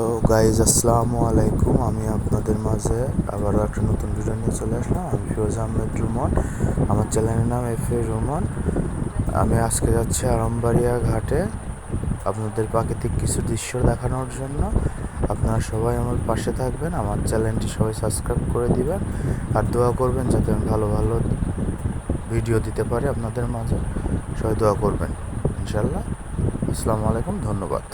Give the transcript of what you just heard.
তো গাইজ আসসালামু আলাইকুম। আমি আপনাদের মাঝে আবারও একটা নতুন ভিডিও নিয়ে চলে আসলাম। আমি ফিরোজ আহমেদ রুমন, আমার চ্যানেলের নাম এফএ রুমন। আমি আজকে যাচ্ছি আরামবাড়িয়া ঘাটে আপনাদের প্রাকৃতিক কিছু দৃশ্য দেখানোর জন্য। আপনারা সবাই আমার পাশে থাকবেন, আমার চ্যানেলটি সবাই সাবস্ক্রাইব করে দিবেন আর দোয়া করবেন যাতে আমি ভালো ভালো ভিডিও দিতে পারি আপনাদের মাঝে। সবাই দোয়া করবেন ইনশাল্লাহ। আসসালামু আলাইকুম, ধন্যবাদ।